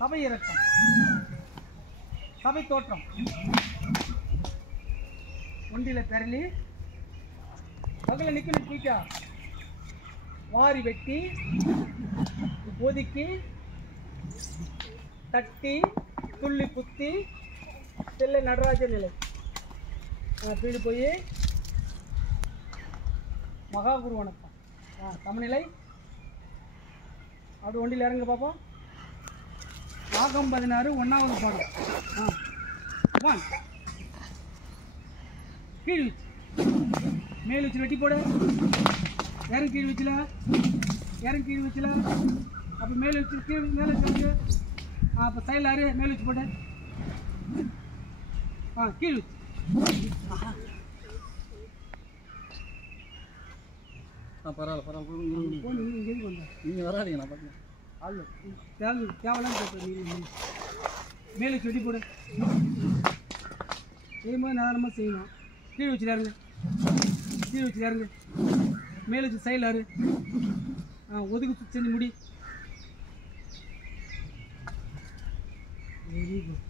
சபை இறக்கம், சபை தோற்றம், ஒன்றில பெரளி, பகல நிக்கணும் குயிக்கா, வாரி வெட்டி, ஒதுக்கி, தட்டி, துள்ளி குத்தி, தில்லை நடராஜ நிலை. வீடு போய் மகாகுரு வணக்கம். சமநிலை. அப்படி ஒன்றில் இறங்க பார்ப்போம். ராகம் 16 1வது பாடம். 1 கீழ் வச்சு மேல் வச்சு வெட்டி போடு. இறங்க கீழ் வச்சுல, இறங்க கீழ் வச்சுல. அப்போ மேல் வச்சு கீழ் மேலே வச்சு. அப்போ சைடில் ஆறு மேல் வச்சு போட்டு. கீழ் வச்சு. பரவாயில்ல நீங்கள் வராதீங்க, நான் பார்க்கணும். தேவலாம் மேலே வச்சு வெட்டி போடு. செய்யும்போது நிதானமாக செய்யணும். கீழ் வச்சு இறங்க, கீழ் வச்சு இறங்க. மேலே வச்சு சைடில் ஆறு. ஒதுக்கு செஞ்சு முடி. Very good.